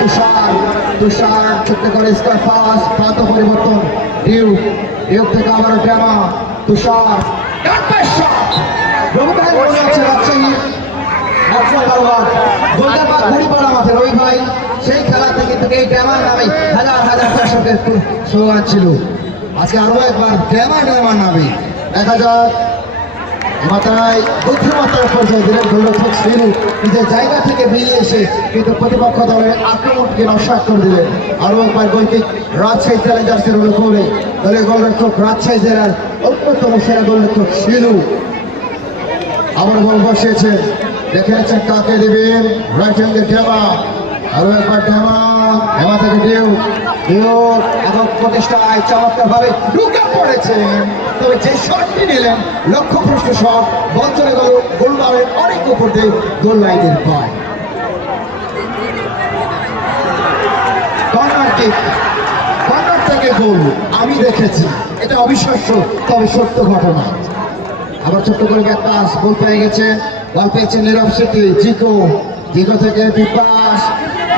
তুষার তুষার, ছোট্ট করে square fast প্রান্ত পরিবর্তন। ডিউ ডিউ থেকে আবারও ড্রামা তুষার। সেই খেলা থেকে ড্যামার নামে হাজার হাজার দর্শকের ছিল আজকে আরও একবার ড্যামা ড্যামা নামে। দেখা যাক। মাথায়, বুদ্ধিমত্তার পর্যায়ে দিলেন গোলরক্ষক শ্রীরু নিজের জায়গা থেকে বেরিয়ে এসে কিন্তু প্রতিপক্ষ দলের আক্রমণকে নস্বাত করে দিলেন। আরও একবার গোলকিক রাজশাহী চ্যালেঞ্জার্সের অনুকূলে দলের গোলরক্ষক রাজশাহী জেলার অন্যতম সেরা গোলরক্ষক শিলু। আবার বল বসিয়েছেন। দেখে যাচ্ছেন কাকে দেবেন? রাইট হ্যান্ডের ডেমা আরও একবার ডেমা ডেমা থেকে ডিউ ডিউ এখন প্রতিষ্ঠায় চমৎকার ভাবে ঢুকে পড়েছেন তবে যে শটটি নিলেন শট বল চলে গেল গোলবারের অনেক উপর দিয়ে গোল লাইনের পায় থেকে গোল, আমি দেখেছি। এটা অবিশ্বাস্য, তবে সত্য ঘটনা। আবার ছোট্ট করে ব্যাট পাস, গোল পেয়ে গেছে। বল পেয়েছে নীরব স্মৃতি জিকো। জিকো থেকে বিপাস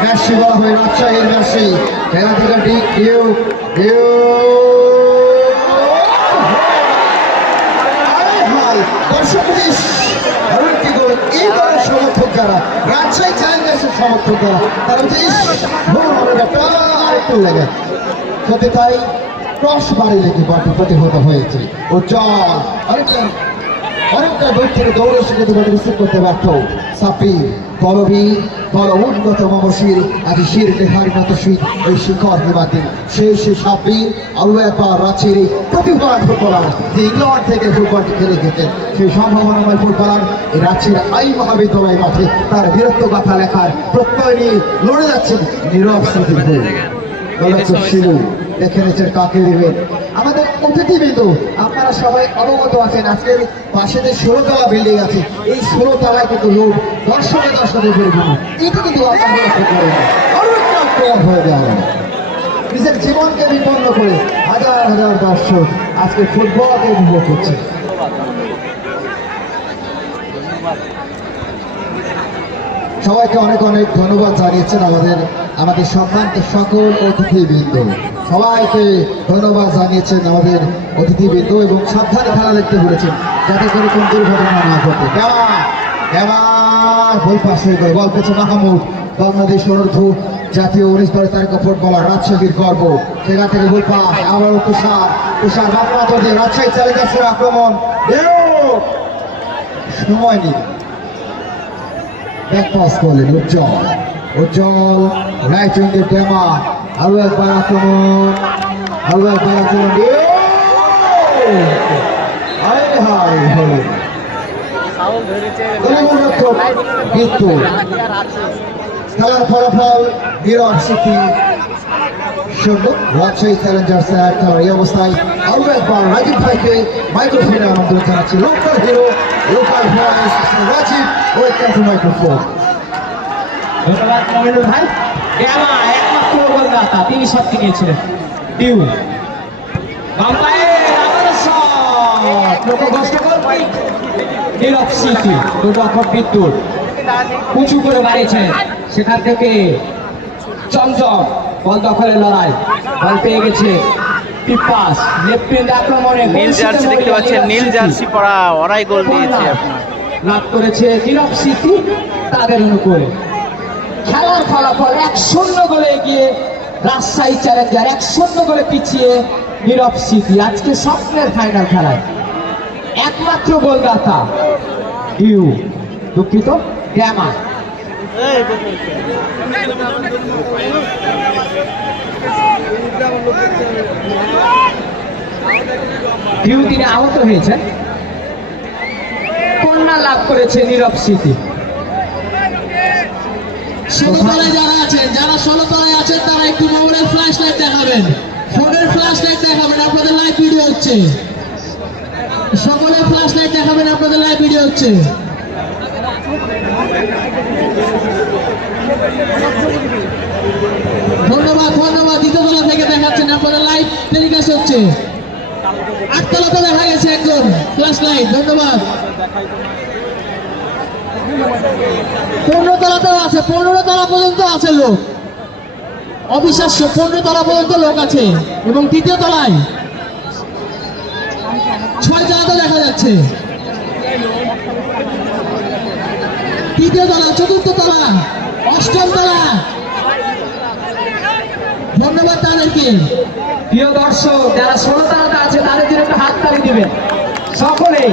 ম্যাসি বলা হয় রাজশাহীর ম্যাসি খেলা থেকে গোল। এই দলের সমর্থক যারা রাজশাহী চ্যালেঞ্জার্সের সমর্থক যারা তারা লেগে। প্রতিহত হয়েছে। ও জল অনেকটা অনেকটা দূর থেকে দৌড়ে কিন্তু বাটি রিসিভ করতে ব্যর্থ। সাপি বলবি বল উন্নত মমশির আজ শির নেহারি মত সুই এই শিখর হিমাতে সেই সেই সাপি আরও একবার রাঁচির প্রতিভার ফুটবলার। যে ইংল্যান্ড থেকে ফুটবলটি খেলে গেছেন সেই সম্ভাবনাময় ফুটবলার এই রাঁচির আই মহাবিদ্যালয় মাঠে তার বীরত্ব কথা লেখার প্রত্যয় নিয়ে লড়ে যাচ্ছেন নীরব গোলরক্ষক শিলু। দেখে নিচ্ছেন কাকে দিবেন আমাদের অতিথিবৃন্দ, আপনারা সবাই অবগত আছেন, আজকের পাশে যে ষোলোতলা বিল্ডিং আছে, এই ষোলো তলায় কিন্তু লোক দর্শকে দর্শকে পরিপূর্ণ এটা কিন্তু আক্রমণ হয়ে গেল নিজের জীবনকে বিপন্ন করে হাজার হাজার দর্শক আজকে ফুটবলকে উপভোগ করছে। সবাইকে অনেক অনেক ধন্যবাদ জানিয়েছেন আমাদের আমাদের সম্মানিত সকল অতিথিবৃন্দ। সবাইকে ধন্যবাদ জানিয়েছেন আমাদের অতিথিবৃন্দ এবং সাবধানে খেলা দেখতে বলেছেন, যাতে করে কোন দুর্ঘটনা না ঘটে। হয়ে গেল জাতীয় রাজশাহীর তুষার। তুষার রাজশাহী! সময় নেই। উজ্জ্বল। উজ্জ্বল, রাইট আরও একবার আক্রমণ আরও একবার আক্রমণ খেলার ফলাফল নীরব স্মৃতি শূন্য রাজশাহী চ্যালেঞ্জার্স এক খেলার এই অবস্থায় আরও একবার রাজীব ভাইকে মাইক্রোফোনে আমন্ত্রণ জানাচ্ছি। Local hero local voice Rajib welcome to microphone ধন্যবাদ ভাই। ড্যামা একমাত্র তিনি শটটি নিয়েছিলেন ডিউ। বিদ্যুৎ। উঁচু করে মারিয়েছেন সেখান থেকে চমচম বল দখলের লড়াই। বল পেয়ে গেছে পিপাস। লেফট আক্রমণে নীল জার্সি দেখতে পাচ্ছেন। নীল জার্সি পরা ওরাই গোল দিয়েছে আপনার। লাভ করেছে নীরব স্মৃতি তাদের অনুকূলে। খেলার ফলাফল এক শূন্য গোলে এগিয়ে রাজশাহী চ্যালেঞ্জার এক শূন্য গোলে পিছিয়ে নীরব স্মৃতি আজকে স্বপ্নের ফাইনাল খেলায়। একমাত্র গোলদাতা ইউ। দুঃখিত গ্যামা তিনি আহত হয়েছেন। কন্যা লাভ করেছে নীরব স্মৃতি ষোলোতলায় যারা আছেন যারা ষোলোতলায় আছেন তারা একটু মোবাইলের ফ্ল্যাশ লাইট দেখাবেন। ফোনের ফ্ল্যাশ লাইট দেখাবেন, আপনাদের লাইভ ভিডিও হচ্ছে। সকলের ফ্ল্যাশ লাইট দেখাবেন, আপনাদের লাইভ ভিডিও হচ্ছে। ধন্যবাদ ধন্যবাদ, দ্বিতীয়তলা থেকে দেখাচ্ছেন, আপনাদের লাইভ টেলিকাস্ট হচ্ছে। আটতলাতে দেখা গেছে একজন ফ্ল্যাশ লাইট ধন্যবাদ। পনেরো তলাতেও আছে, পনেরো তলা পর্যন্ত আছে লোক। অবিশ্বাস্য, পনেরো তলা পর্যন্ত লোক আছে। এবং তৃতীয় তলায় ছয় তলা তো দেখা যাচ্ছে। তৃতীয় তলা, চতুর্থ তলা, অষ্টম তলা। ধন্যবাদ তাদেরকে। প্রিয় দর্শক, যারা ষোলো তারাতে আছে, তাদের জন্য একটা হাত তালি দিবেন। সকলেই।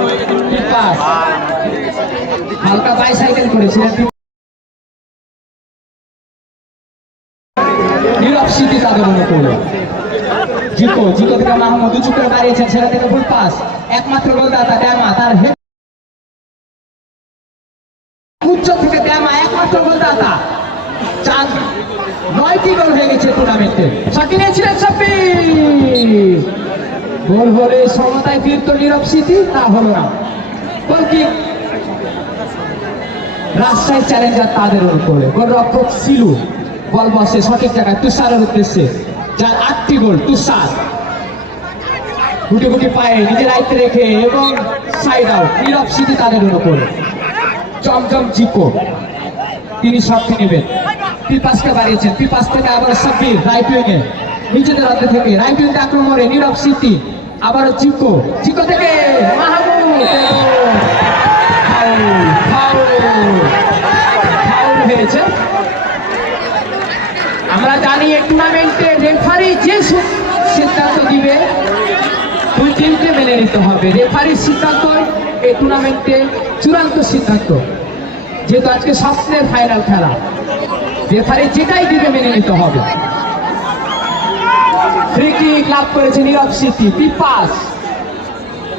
হালকা বাইসাইকেল করেছিলেন নীরব স্মৃতি তাদের মনে করল জিকো থেকে মাহমুদ উঁচু করে সেটা থেকে ফুল পাস। একমাত্র গোলদাতা ড্যামা, তার উচ্চ থেকে ড্যামা, একমাত্র গোলদাতা। নয়টি গোল হয়ে গেছে টুর্নামেন্টে গোল হলে সমতায় ফিরত নীরব স্মৃতি তা হলো না। রাজশাহী চ্যালেঞ্জার তাদের উপরে। গোলরক্ষক সিলু। বল বসে, সঠিক জায়গায় তুষারের উদ্দেশ্যে। যার আটটি গোল, তুষার। গুটি গুটি পায়ে নিজের আয়ত্তে রেখে এবং সাইড আউট নীরব স্মৃতি তাদের উপরে। চমচম চিকো তিনি শটটি নেবেন। পিপাসকে বাড়িয়েছেন। পিপাস থেকে আবার সাব্বির রাইট উইংয়ে নিজেদের হাতে থেকে রাইট উইং আক্রমণে নীরব স্মৃতি আবারও চিকো চিকো থেকে মাহমুদ এবং ফাউল, ফাউল, ফাউল হয়েছে আমরা জানি এই টুর্নামেন্টে রেফারি যে সু- সিদ্ধান্ত দিবে দুই টিমকে মেনে নিতে হবে। রেফারির সিদ্ধান্ত এই টুর্নামেন্টে চূড়ান্ত সিদ্ধান্ত। যেহেতু আজকে স্বপ্নের ফাইনাল খেলা রেফারি যেটাই দিবে মেনে নিতে হবে। লাভ করেছে স্মৃতি পিপাস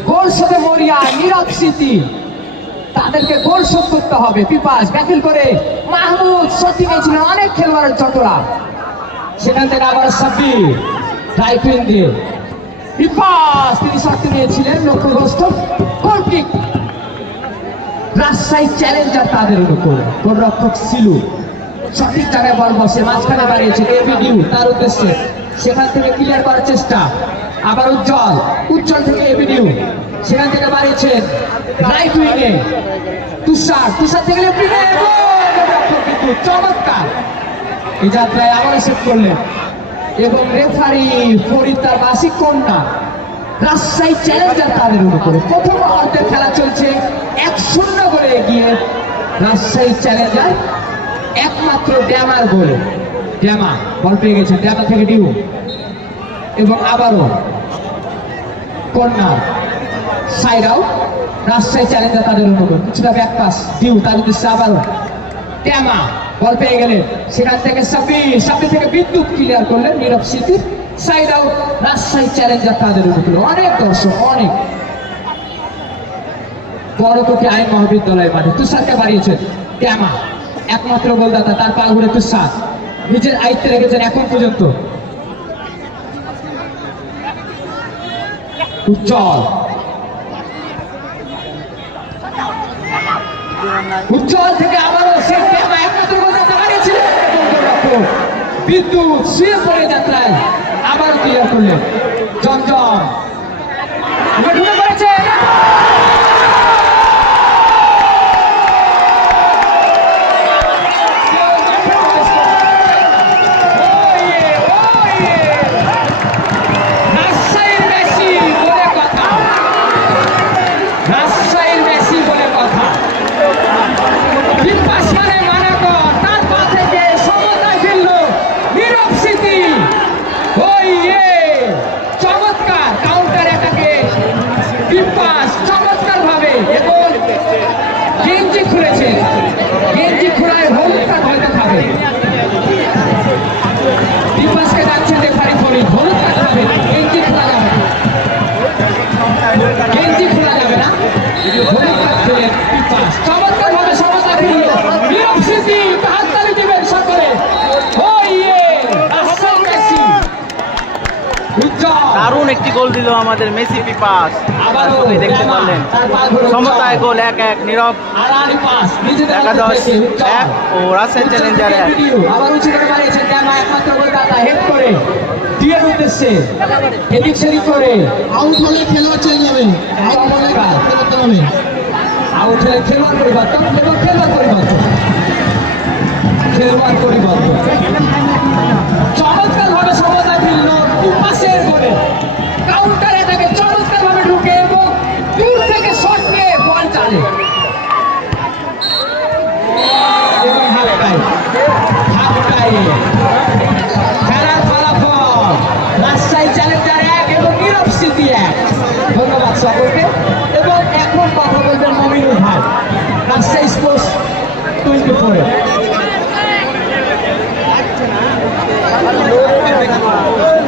গোল মরিয়া স্মৃতি তাদেরকে গোল শোধ করতে হবে পিপাস করে মাহমুদ সত্যি গেছিলেন অনেক খেলোয়াড়ের চটরা সেখান থেকে আবার সাব্বি রাইট উইং দিয়ে। পিপাস তিনি শক্তি নিয়েছিলেন লক্ষ্যগ্রস্ত গোল রাজশাহী চ্যালেঞ্জার তাদের উপর। গোলরক্ষক সিলু, সঠিক জায়গায় বল বসে, মাঝখানে বাড়িয়েছে এবি ডিউ তার উদ্দেশ্যে। সেখান থেকে ক্লিয়ার করার চেষ্টা। আবার উজ্জ্বল উজ্জ্বল থেকে এবি ডিউ সেখান থেকে বাড়িয়েছেন রাইট উইংয়ে তুষার তুষার থেকে! গোলরক্ষক কিন্তু চমৎকার। এই যাত্রায় আবারও সেট করলেন। এবং রেফারি ফরিদ তার বাসিক কন্যা, রাজশাহী চ্যালেঞ্জার তাদের উপরে। প্রথম অর্ধের খেলা চলছে এক শূন্য গোলে এগিয়ে রাজশাহী চ্যালেঞ্জার একমাত্র ড্যামার গোলে। ড্যামা বল পেয়ে গেছে ড্যামা থেকে ডিউ। এবং আবারও কন্যা সাইড আউট রাজশাহী চ্যালেঞ্জার তাদের অনুকূল কিছুটা ব্যাক পাস ডিউ, তার উদ্দেশ্যে আবারও ট্যামা বল পেয়ে গেলেন সেখান থেকে সাব্বি সাব্বি থেকে বিদ্যুৎ ক্লিয়ার করলেন নীরব স্মৃতি সাইড আউট রাজশাহী চ্যালেঞ্জার তাদের উপরে। অনেক দর্শক, অনেক। আইন মহাবিদ্যালয় মাঠে তুষারকে বাড়িয়েছেন একমাত্র গোলদাতা, তার পা ঘুরে তুষার। নিজের আয়ত্তে রেখেছেন এখন পর্যন্ত। উজ্জ্বল। উজ্জ্বল থেকে আবারও সে এবং বিদ্যুৎ শেষ পড়ে যাত্রায় আবারও ক্লিয়ার করলেন। এবার ঢুকে পড়েছে রাজশাহীর মেসি বলে কথা রাজশাহীর মেসি বলে কথা বিপাস মানে মানা কর তার পা থেকে সমতায় ফিরল নীরব স্মৃতি ওই এ চমৎকার কাউন্ট দারুণ একটি গোল দিল আমাদের মেসি পিপাস। দেখতে পারলেন। সমতায় গোল এক এক নীরব। একাদশ। এক ও উজ্জ্বল চ্যালেঞ্জার এক। ভিডিও, আবার উঁচু করে বাড়িয়েছেন লেমা, একমাত্র গোলদাতা, হেড করে দুইয়ের উদ্দেশ্যে এদিক সেদিক করে। আউট হলে খেলোয়াড় চেঞ্জ হবে আউট হলে খেলোয়াড় হবে। আউট হলে খেলোয়াড় পরিবর্তন এবং খেলোয়াড় পরিবর্তন। খেলোয়াড় পরিবর্তন। চমৎকার ভাবে সমতা পাশের করে কাউন্টারে ঢুকে এবং দূর বল চালে। খেলার ফলাফল, রাজশাহী চ্যালেঞ্জার এক এবং নীরব স্মৃতি এক। ধন্যবাদ সকলকে। এবং এখন কথা বলবেন ভাই, রাজশাহী স্পোর্টস টোয়েন্টি ফোরে Thank you.